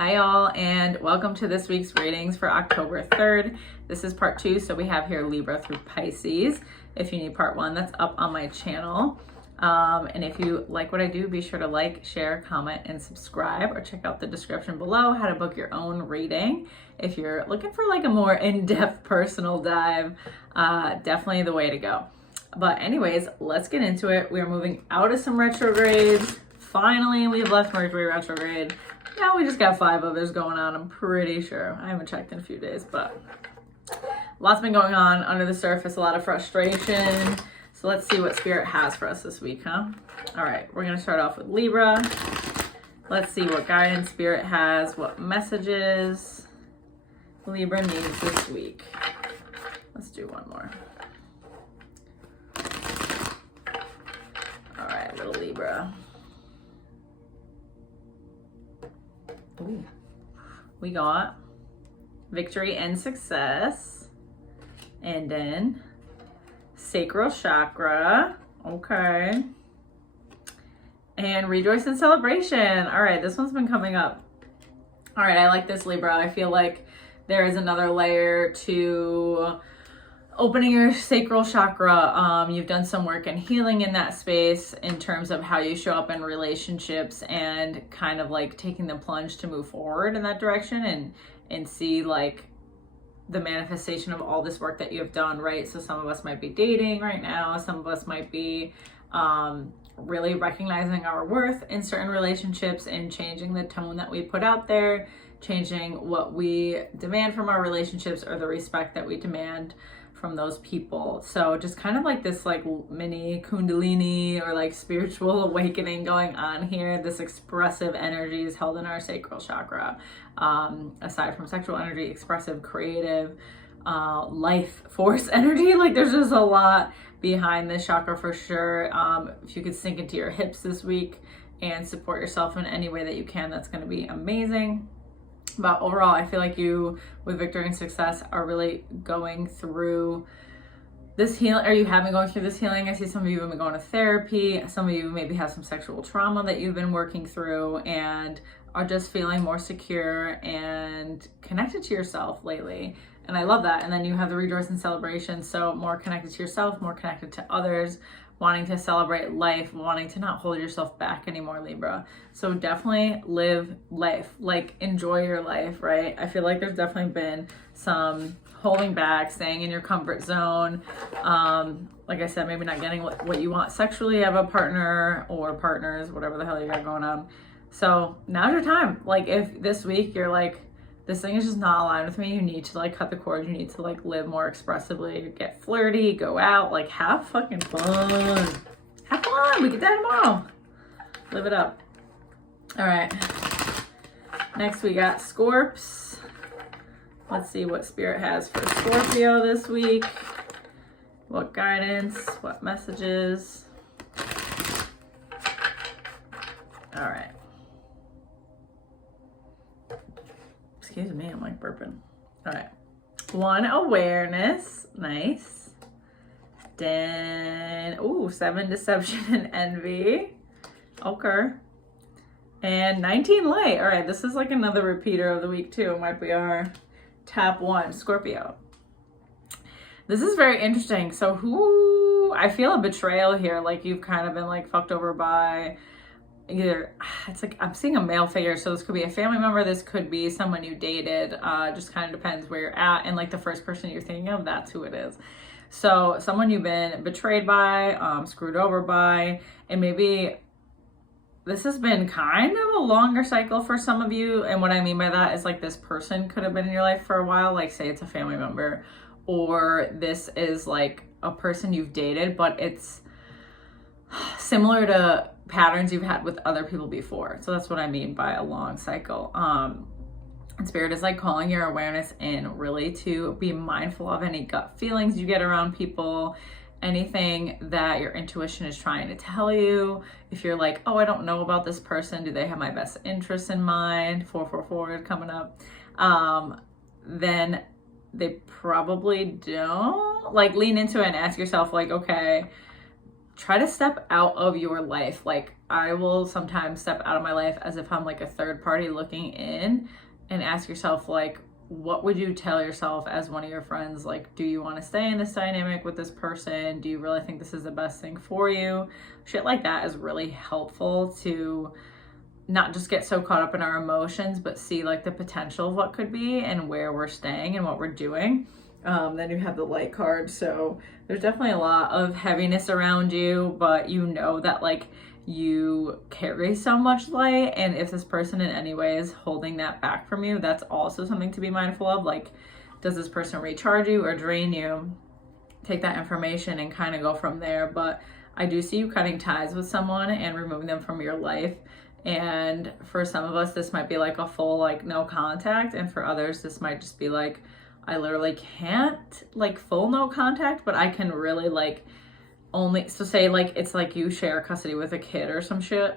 Hi y'all, and welcome to this week's readings for October 3rd. This is part 2, so we have here Libra through Pisces. If you need part 1, that's up on my channel. And if you like what I do, be sure to like, share, comment, and subscribe, or check out the description below how to book your own reading. If you're looking for like a more in-depth personal dive, definitely the way to go. But anyways, let's get into it. We are moving out of some retrogrades. Finally, we've left Mercury retrograde. Now we just got 5 others going on, I'm pretty sure. I haven't checked in a few days, but lots been going on under the surface, a lot of frustration. So let's see what Spirit has for us this week, huh? All right, we're gonna start off with Libra. Let's see what guidance Spirit has, what messages Libra needs this week. Let's do one more. All right, little Libra. Ooh. We got victory and success, and then sacral chakra, okay, and rejoice and celebration. All right, this one's been coming up. All right, I like this, Libra. I feel like there is another layer to opening your sacral chakra. You've done some work and healing in that space in terms of how you show up in relationships and kind of like taking the plunge to move forward in that direction and see like the manifestation of all this work that you have done, right? So some of us might be dating right now. Some of us might be really recognizing our worth in certain relationships and changing the tone that we put out there, changing what we demand from our relationships or the respect that we demand from those people. So just kind of like this like mini kundalini or like spiritual awakening going on here. This expressive energy is held in our sacral chakra. Aside from sexual energy, expressive, creative, life force energy. Like there's just a lot behind this chakra for sure. If you could sink into your hips this week and support yourself in any way that you can, that's going to be amazing. But overall, I feel like you, with victory and success, are really going through this healing. Are you have been going through this healing? I see some of you have been going to therapy. Some of you maybe have some sexual trauma that you've been working through and are just feeling more secure and connected to yourself lately. And I love that. And then you have the rejoice and celebration. So more connected to yourself, more connected to others, wanting to celebrate life, wanting to not hold yourself back anymore, Libra. So definitely live life, like enjoy your life, right? I feel like there's definitely been some holding back, staying in your comfort zone. Like I said, maybe not getting what you want sexually out of a partner or partners, whatever the hell you got going on. So now's your time. Like if this week you're like, this thing is just not aligned with me, you need to like cut the cord, you need to like live more expressively, get flirty, go out, like have fucking fun. Have fun, we get that tomorrow. Live it up. All right, next we got Scorps. Let's see what Spirit has for Scorpio this week. What guidance, what messages. All right. Excuse me, I'm like burping. All right. 1, awareness. Nice. Then, 7, deception and envy. Okay. And 19, light. All right, this is like another repeater of the week too. It might be our top 1, Scorpio. This is very interesting. So I feel a betrayal here. Like you've kind of been like fucked over by either, it's like I'm seeing a male figure, so this could be a family member, this could be someone you dated, just kind of depends where you're at, and like the first person you're thinking of, that's who it is. So someone you've been betrayed by, screwed over by, and maybe this has been kind of a longer cycle for some of you. And what I mean by that is like this person could have been in your life for a while, like say it's a family member, or this is like a person you've dated, but it's similar to patterns you've had with other people before. So that's what I mean by a long cycle. And Spirit is like calling your awareness in really to be mindful of any gut feelings you get around people, anything that your intuition is trying to tell you. If you're like, oh, I don't know about this person, do they have my best interests in mind? 444 is coming up. Then they probably don't. Like lean into it and ask yourself like, okay, try to step out of your life. Like, I will sometimes step out of my life as if I'm like a third party looking in, and ask yourself, like, what would you tell yourself as one of your friends? Like, do you want to stay in this dynamic with this person? Do you really think this is the best thing for you? Shit like that is really helpful to not just get so caught up in our emotions, but see like the potential of what could be and where we're staying and what we're doing. Then you have the light card. So there's definitely a lot of heaviness around you, but you know that like you carry so much light, and if this person in any way is holding that back from you, that's also something to be mindful of. Like, does this person recharge you or drain you? Take that information and kind of go from there. But I do see you cutting ties with someone and removing them from your life. And for some of us, this might be like a full like no contact, and for others this might just be like, I literally can't like full no contact, but I can really like only, so say like it's like you share custody with a kid or some shit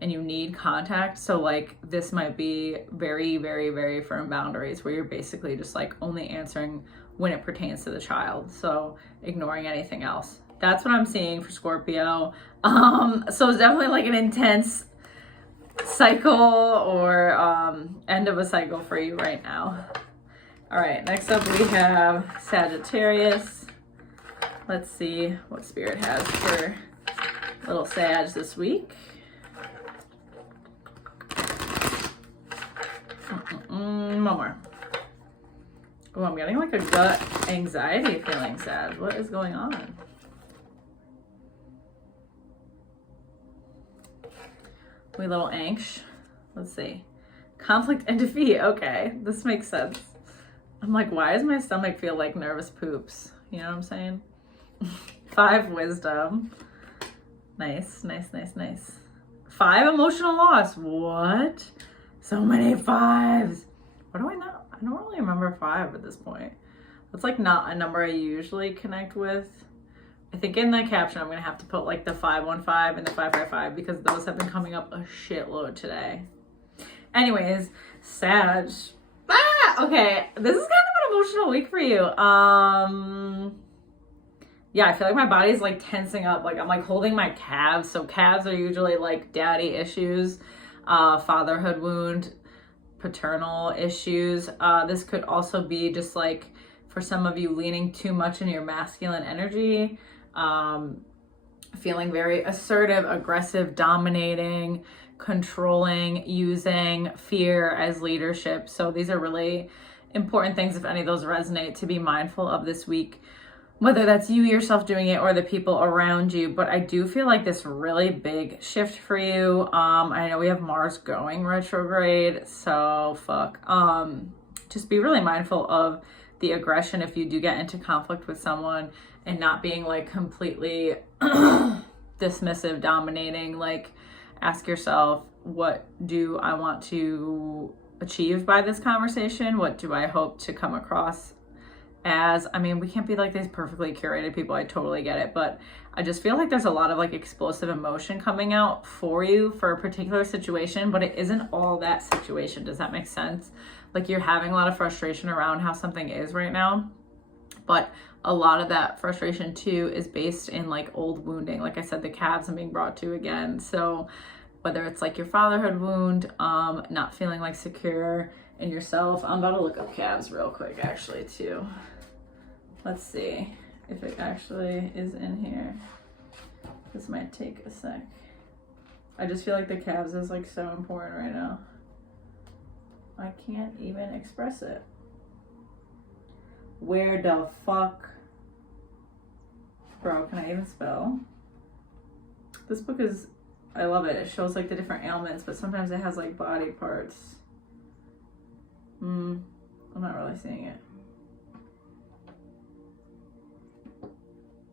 and you need contact. So like this might be very, very, very firm boundaries where you're basically just like only answering when it pertains to the child, so ignoring anything else. That's what I'm seeing for Scorpio. So it's definitely like an intense cycle or end of a cycle for you right now. All right, next up we have Sagittarius. Let's see what Spirit has for little Sag this week. One more. Oh, I'm getting like a gut anxiety feeling, Sag. What is going on? We a little anxious. Let's see. Conflict and defeat. Okay, this makes sense. I'm like, why does my stomach feel like nervous poops? You know what I'm saying? 5 wisdom. Nice, nice, nice, nice. 5 emotional loss. What? So many 5s. What do I know? I don't really remember 5 at this point. That's like not a number I usually connect with. I think in the caption I'm gonna have to put like the 515 and the 555 because those have been coming up a shitload today. Anyways, Sag. Okay, this is kind of an emotional week for you. Yeah, I feel like my body's like tensing up. Like I'm like holding my calves. So calves are usually like daddy issues, fatherhood wound, paternal issues. This could also be just like for some of you leaning too much into your masculine energy, feeling very assertive, aggressive, dominating, controlling, using fear as leadership. So these are really important things, if any of those resonate, to be mindful of this week, whether that's you yourself doing it or the people around you. But I do feel like this really big shift for you. I know we have Mars going retrograde, so fuck. Just be really mindful of the aggression if you do get into conflict with someone, and not being like completely dismissive, dominating. Like, ask yourself, what do I want to achieve by this conversation? What do I hope to come across as? I mean, we can't be like these perfectly curated people. I totally get it. But I just feel like there's a lot of like explosive emotion coming out for you for a particular situation, but it isn't all that situation. Does that make sense? Like, you're having a lot of frustration around how something is right now, but a lot of that frustration too is based in like old wounding. Like I said, the calves are being brought to again. So whether it's like your fatherhood wound, not feeling like secure in yourself. I'm about to look up calves real quick actually too. Let's see if it actually is in here. This might take a sec. I just feel like the calves is like so important right now. I can't even express it. Where the fuck? Bro, can I even spell? This book is, I love it. It shows like the different ailments, but sometimes it has like body parts. I'm not really seeing it.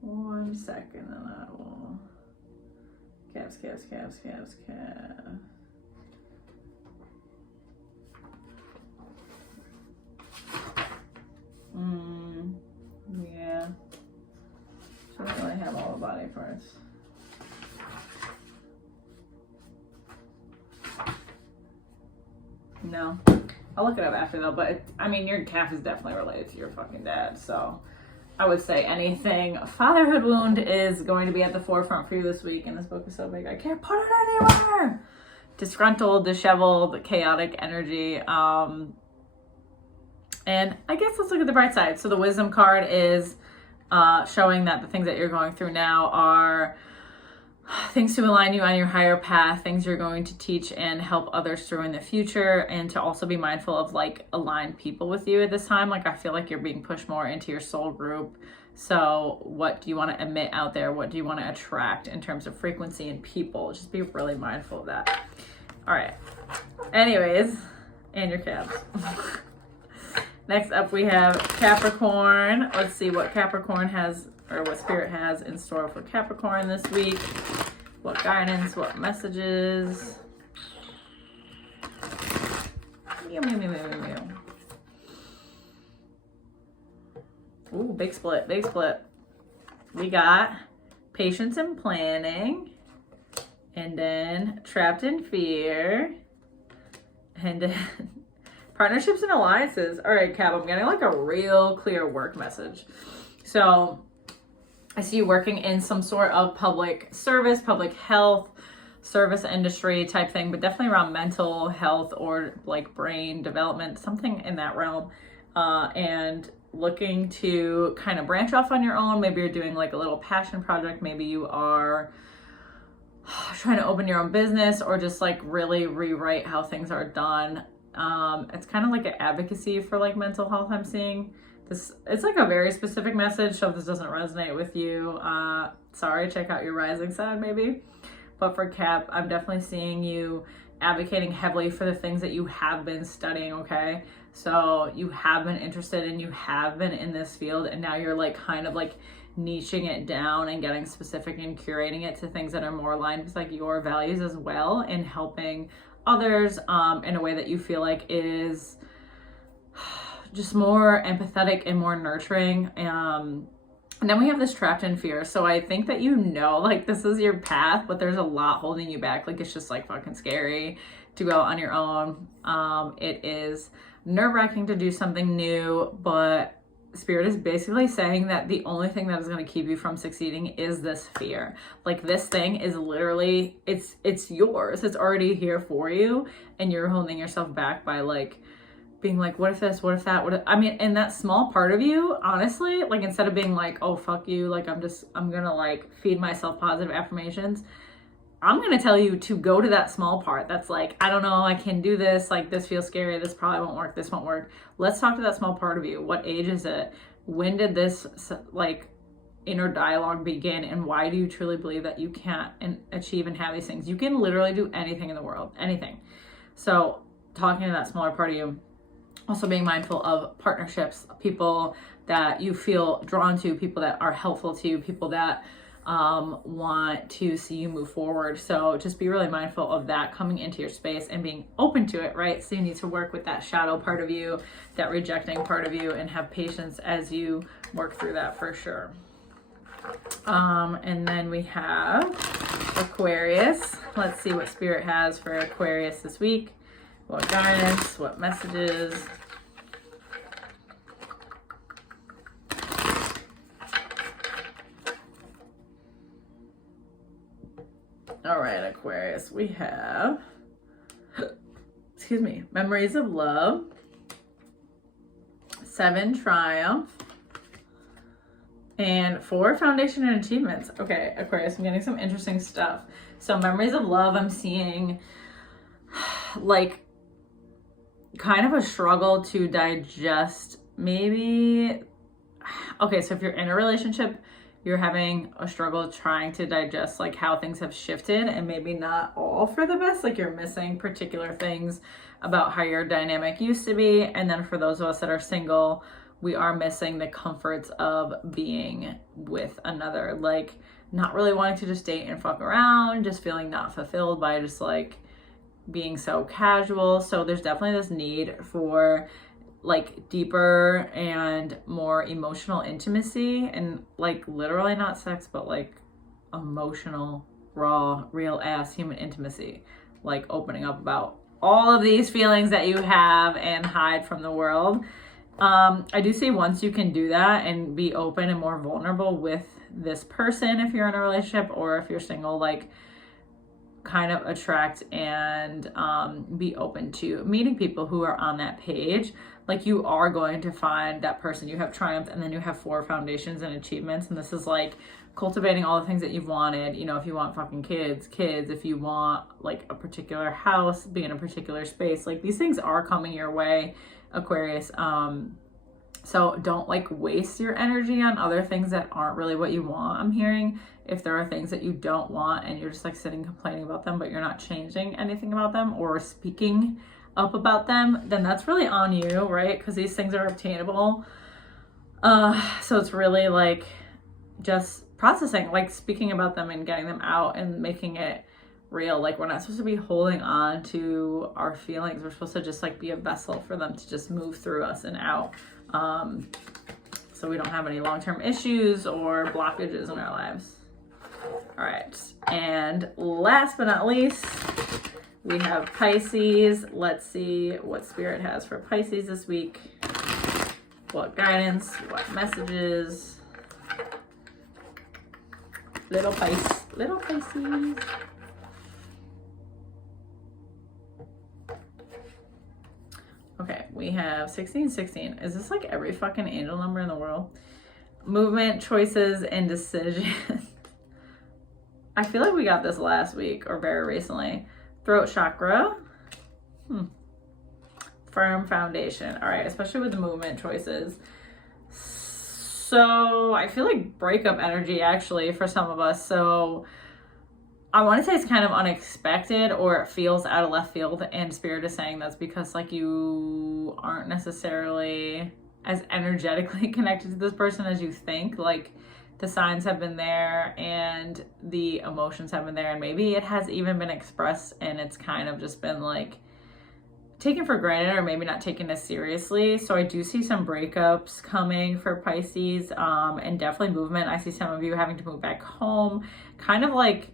1 second and I will. Calves. Yeah. So I don't really have all the body parts. No. I'll look it up after though, but I mean, your calf is definitely related to your fucking dad, so I would say anything. Fatherhood wound is going to be at the forefront for you this week, and this book is so big I can't put it anywhere. Disgruntled, disheveled, chaotic energy. And I guess let's look at the bright side. So the wisdom card is showing that the things that you're going through now are things to align you on your higher path, things you're going to teach and help others through in the future, and to also be mindful of like aligned people with you at this time. Like I feel like you're being pushed more into your soul group. So what do you want to emit out there? What do you want to attract in terms of frequency and people? Just be really mindful of that. All right. Anyways, and your cabs. Next up we have Capricorn. Let's see what Capricorn has, or what Spirit has in store for Capricorn this week. What guidance, what messages. Meow, meow, meow, meow, meow. Ooh, big split, big split. We got patience and planning, and then trapped in fear, and then partnerships and alliances. All right, Cap, I'm getting like a real clear work message. So I see you working in some sort of public service, public health, service industry type thing, but definitely around mental health or like brain development, something in that realm. And looking to kind of branch off on your own. Maybe you're doing like a little passion project. Maybe you are trying to open your own business, or just like really rewrite how things are done. It's kind of like an advocacy for like mental health. I'm seeing this. It's like a very specific message. So if this doesn't resonate with you, sorry, check out your rising sign maybe. But for Cap, I'm definitely seeing you advocating heavily for the things that you have been studying, okay? So you have been interested and you have been in this field, and now you're like kind of like niching it down and getting specific and curating it to things that are more aligned with like your values as well, and helping others in a way that you feel like is just more empathetic and more nurturing. And then we have this trapped in fear. So I think that you know, like this is your path, but there's a lot holding you back. Like it's just like fucking scary to go on your own. It is nerve-wracking to do something new, but Spirit is basically saying that the only thing that is going to keep you from succeeding is this fear. Like this thing is literally, it's yours. It's already here for you, and you're holding yourself back by like being like, what if this, what if that, what if, I mean, and that small part of you, honestly, like instead of being like, oh, fuck you, like I'm gonna like feed myself positive affirmations, I'm gonna tell you to go to that small part that's like, I don't know, I can do this, like this feels scary, this probably won't work, this won't work. Let's talk to that small part of you. What age is it? When did this like inner dialogue begin, and why do you truly believe that you can't achieve and have these things? You can literally do anything in the world, anything. So talking to that smaller part of you. Also being mindful of partnerships, people that you feel drawn to, people that are helpful to you, people that want to see you move forward. So just be really mindful of that coming into your space and being open to it, right? So you need to work with that shadow part of you, that rejecting part of you, and have patience as you work through that for sure. And then we have Aquarius. Let's see what Spirit has for Aquarius this week. What guidance, what messages. All right, Aquarius, we have, excuse me, Memories of Love, 7 Triumph, and 4 Foundation and Achievements. Okay, Aquarius, I'm getting some interesting stuff. So Memories of Love, I'm seeing like kind of a struggle to digest maybe. Okay, so if you're in a relationship, you're having a struggle trying to digest like how things have shifted, and maybe not all for the best. Like you're missing particular things about how your dynamic used to be. And then for those of us that are single, we are missing the comforts of being with another, like not really wanting to just date and fuck around, just feeling not fulfilled by just like being so casual. So there's definitely this need for like deeper and more emotional intimacy, and like literally not sex, but like emotional, raw, real ass human intimacy, like opening up about all of these feelings that you have and hide from the world. I do see once you can do that and be open and more vulnerable with this person, if you're in a relationship, or if you're single, like kind of attract and be open to meeting people who are on that page. Like you are going to find that person. You have triumph, and then you have 4 foundations and achievements, and this is like cultivating all the things that you've wanted. You know, if you want fucking kids, if you want like a particular house, be in a particular space, like these things are coming your way, Aquarius. So don't like waste your energy on other things that aren't really what you want. I'm hearing if there are things that you don't want and you're just like sitting complaining about them, but you're not changing anything about them or speaking up about them, then that's really on you, right? Because these things are obtainable. So it's really like just processing, like speaking about them and getting them out and making it real. Like we're not supposed to be holding on to our feelings. We're supposed to just like be a vessel for them to just move through us and out. So we don't have any long-term issues or blockages in our lives. All right, and last but not least, we have Pisces. Let's see what Spirit has for Pisces this week. What guidance, what messages. Little Pisces. Okay, we have 1616. Is this like every fucking angel number in the world? Movement, choices, and decisions. I feel like we got this last week or very recently. Throat chakra. Firm foundation. All right, especially with the movement choices. So I feel like breakup energy actually for some of us. So I want to say it's kind of unexpected, or it feels out of left field, and Spirit is saying that's because like you aren't necessarily as energetically connected to this person as you think. Like the signs have been there and the emotions have been there, and maybe it has even been expressed and it's kind of just been like taken for granted, or maybe not taken as seriously. So I do see some breakups coming for Pisces, and definitely movement. I see some of you having to move back home. Kind of like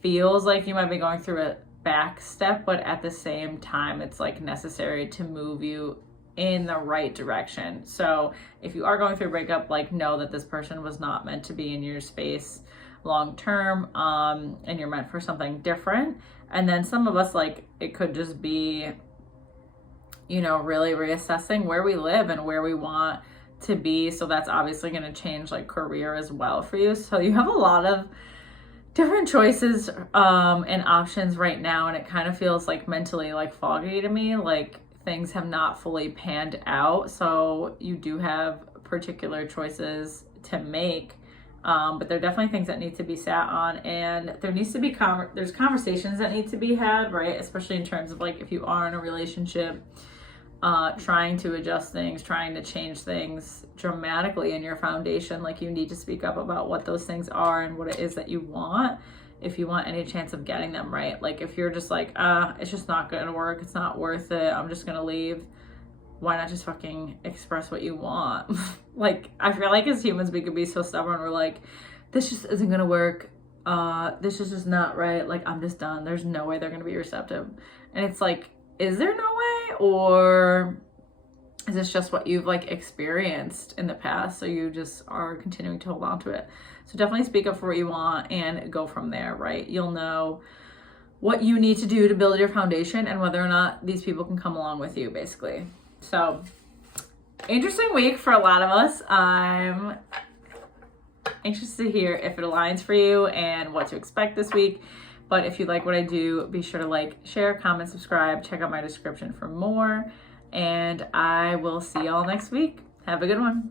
feels like you might be going through a back step, but at the same time it's like necessary to move you in the right direction. So if you are going through a breakup, like know that this person was not meant to be in your space long term, and you're meant for something different. And then some of us, like it could just be, you know, really reassessing where we live and where we want to be. So that's obviously going to change like career as well for you. So you have a lot of different choices and options right now, and it kind of feels like mentally like foggy to me, like things have not fully panned out. So you do have particular choices to make, but there are definitely things that need to be sat on, and there needs to be there's conversations that need to be had, right? Especially in terms of like if you are in a relationship, trying to adjust things, trying to change things dramatically in your foundation. Like you need to speak up about what those things are and what it is that you want, if you want any chance of getting them, right? Like if you're just like, it's just not gonna work, it's not worth it, I'm just gonna leave, why not just fucking express what you want? Like I feel like as humans we could be so stubborn. We're like, this just isn't gonna work, this is just not right, like I'm just done, there's no way they're gonna be receptive. And it's like, is there no way, or is this just what you've like experienced in the past, so you just are continuing to hold on to it? So definitely speak up for what you want and go from there, right? You'll know what you need to do to build your foundation and whether or not these people can come along with you, basically. So interesting week for a lot of us. I'm anxious to hear if it aligns for you and what to expect this week. But if you like what I do, be sure to like, share, comment, subscribe, check out my description for more, and I will see y'all next week. Have a good one.